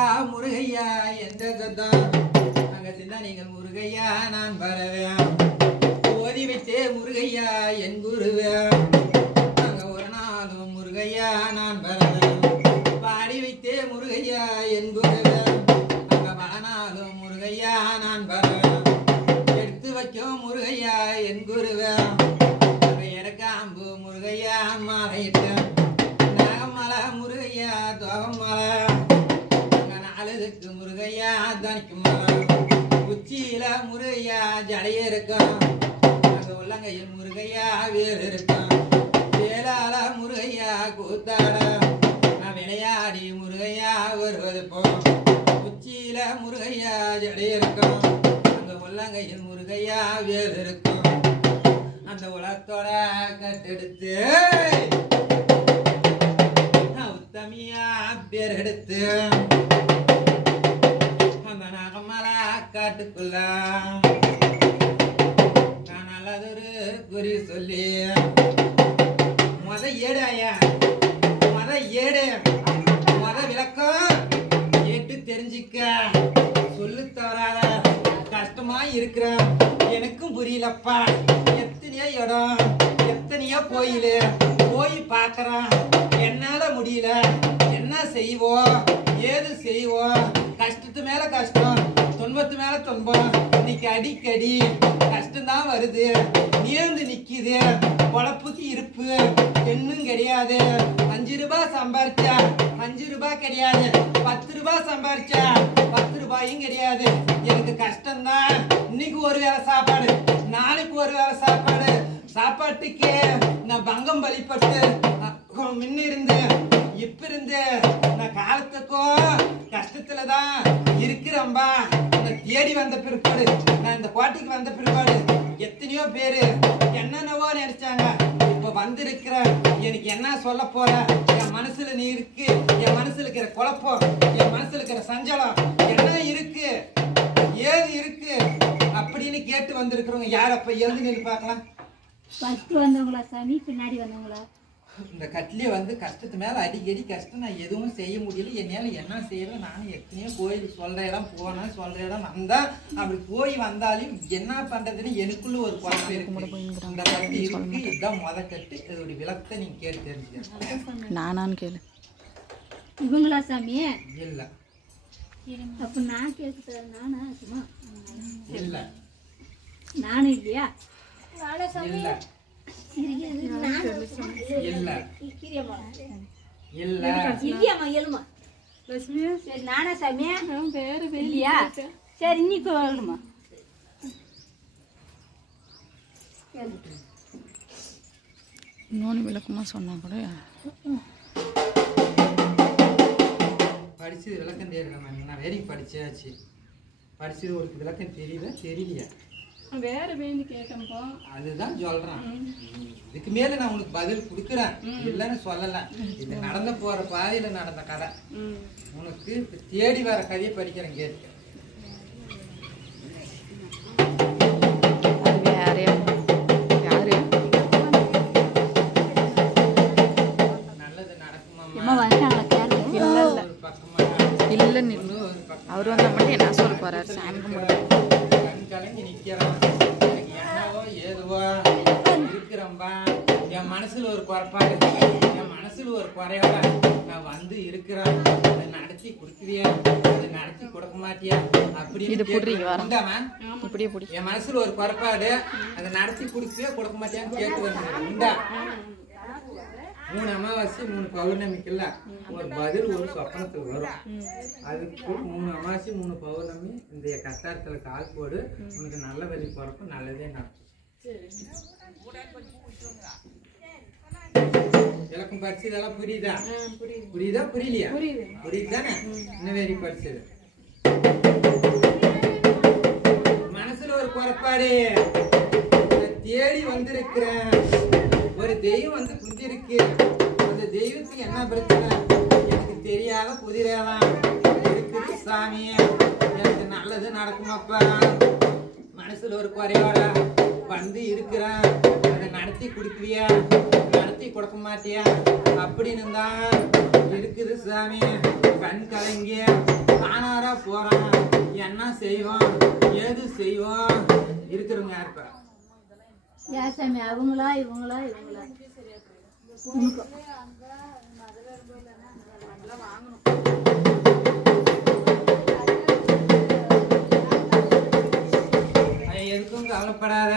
முருகையா என்ற சத்தம் அங்க சின்ன நீங்கள் முருகையா நான் வரவேன் ஓதி வைத்தே முருகையா என் குருவேன் அங்க ஒரு நாளும் முருகையா நான் வரவேன் பாடி வைத்தே முருகையா என் குருவேன் அங்க பல நாளும் முருகையா நான் வரவேன் எடுத்து வைக்கும் முருகையா என் குருவேன் அங்க இறக்காம்பு முருகையா மாலையிட்டேன் நாகமலை முருகையா தோகமலை அழுதுக்கு முருகையா தனிக்கும் உச்சியில முருகையா ஜடைய இருக்கும் அங்க உள்ளங்கையில் முருகையா வேறு இருக்கும் வேளாள முருகையா கூத்தாட நான் விளையாடி முருகையா வருவது போ உச்சியில முருகையா ஜடைய இருக்கும் அங்க உள்ளங்கையில் முருகையா வேறு இருக்கும் அந்த உலகத்தோட கட்டெடுத்து உத்தமியா பேர் எடுத்து காட்டுக்குள்ள நான் நல்லதொரு குறி சொல்லி மொத விளக்கம் கேட்டு தெரிஞ்சுக்க சொல்லு தவறாத கஷ்டமா இருக்கிற எனக்கும் புரியலப்பா எத்தனையோ இடம் எத்தனையோ கோயில் போய் பார்க்கறான் என்னால முடியல என்ன செய்வோம் ஏது செய்வோம் கஷ்டத்து மேல கஷ்டம் துன்பத்து மேல துன்பம் இன்னைக்கு அடிக்கடி கஷ்டம்தான் வருது நீர்ந்து நிக்குது பொழப்புக்கு இருப்பு பெண்ணும் கிடையாது 5 ரூபாய் சம்பாரிச்சா 5 ரூபாய் கிடையாது 10 ரூபாய் சம்பாரிச்சா 10 ரூபாயும் கிடையாது எனக்கு கஷ்டம்தான் இன்னைக்கு ஒரு வேளை சாப்பாடு நாளைக்கு ஒரு வேளை சாப்பாடு சாப்பாட்டுக்கே நான் பங்கம் வழிபட்டு முன்ன இருந்து இப்ப இருந்து நான் காலத்துக்கும் கஷ்டத்துலதான் இருக்கிறம்பா தேடி வந்த பிற்பாடு நான் இந்த கோட்டைக்கு வந்த பிற்பாடு எத்தனையோ பேரு என்னென்னவோ நினைச்சாங்க இப்ப வந்திருக்கிற எனக்கு என்ன சொல்ல போற என் மனசுல நீ இருக்கு என் மனசுல இருக்கிற குழப்பம் என் மனசுல இருக்கிற சஞ்சலம் என்ன இருக்கு ஏது இருக்கு அப்படின்னு கேட்டு வந்திருக்கிறவங்க யார் அப்ப எழுந்து நின்று பார்க்கலாம் வந்தவங்களா சாமி பின்னாடி வந்தவங்களா இந்த கட்டிலே வந்து கஷ்டத்து மேல அடிக்கடி கஷ்டம் நான் எதுவும் செய்ய முடியல என்னால என்ன செய்யறது நானும் எத்தனையோ கோயில் சொல்ற இடம் போனேன் சொல்ற இடம் வந்தா அப்படி போய் வந்தாலும் என்ன பண்றதுன்னு எனக்குள்ள ஒரு குழப்பம் இருக்கு இந்த கட்டு இருக்கு இதுதான் முத கட்டு இதோட விளக்கத்தை நீங்க கேட்டு தெரிஞ்சுக்க நானான்னு கேளு இவங்களா சாமி இல்ல அப்ப நான் கேட்க நானா சும்மா இல்ல நானும் இல்லையா இல்ல இல்ல இல்ல இல்லையாம்மா எழுமா சரி நானா சாமியா பேரு இல்லையா சரி இன்னைக்கு எழுமா இன்னொன்று விளக்கமா சொன்னா கூட படிச்சது விளக்கம் தெரியல நான் வேலைக்கு படிச்சாச்சு படிச்சது ஒரு விளக்கம் தெரியலையா வேற வேண்டி கேட்கணும்பா அதுதான் சொல்றேன் இதுக்கு மேல நான் உனக்கு பதில் கொடுக்குறேன் இல்லைன்னு சொல்லல இது நடந்து போற பாதையில நடந்த கதை உனக்கு தேடி வர கதையை படிக்கிறேன் கேட்டு நல்லது நடக்குமா இல்லைன்னு அவர் வந்தா மட்டும் என்ன சொல்ல போறாரு சாமி கலங்கி நிக்கிறான் எனக்கு என்னவோ ஏதுவோ இருக்கிறம்பா என் மனசுல ஒரு குறைப்பாடு என் மனசுல ஒரு குறையோட நான் வந்து இருக்கிறேன் அதை நடத்தி கொடுக்குறியா அதை நடத்தி கொடுக்க மாட்டியா அப்படின்னு இப்படியே பிடி என் மனசுல ஒரு குறைப்பாடு அதை நடத்தி கொடுக்குறியா கொடுக்க மாட்டியான்னு கேட்டு வந்தா 3 அமாவாசை 3 பௌர்ணமிக்குல்ல ஒரு பதில் ஒரு சொப்பனத்துக்கு வரும் அதுக்கு 3 அமாவாசை 3 பௌர்ணமி இந்த கட்டாரத்துல கால் போடு உனக்கு நல்ல வழி பிறக்கும் நல்லதே நடக்கும் விளக்கம் படிச்சு இதெல்லாம் புரியுதா புரியுதா புரியலையா புரியுது தானே இன்னும் வேறு படிச்சது மனசுல ஒரு குறைப்பாடு தேடி வந்திருக்கிறேன் ஒரு தெய்வம் வந்து குந்திருக்கு அந்த தெய்வத்துக்கு என்ன பிரச்சனை எனக்கு தெரியாத புதிரேதான் இருக்குது சாமி எனக்கு நல்லது நடக்குமாப்பா மனசுல ஒரு குறையோட வந்து இருக்கிறேன் அதை நடத்தி கொடுக்குறியா நடத்தி கொடுக்க மாட்டியா அப்படின்னு தான் இருக்குது சாமி கண் கலங்கி காணாரா போறான். என்ன செய்வான் ஏது செய்வான் இருக்கிறவங்க யாருப்பா? யார் சாமி? அவங்களா இவங்களா? எதுக்கும் கவலைப்படாத.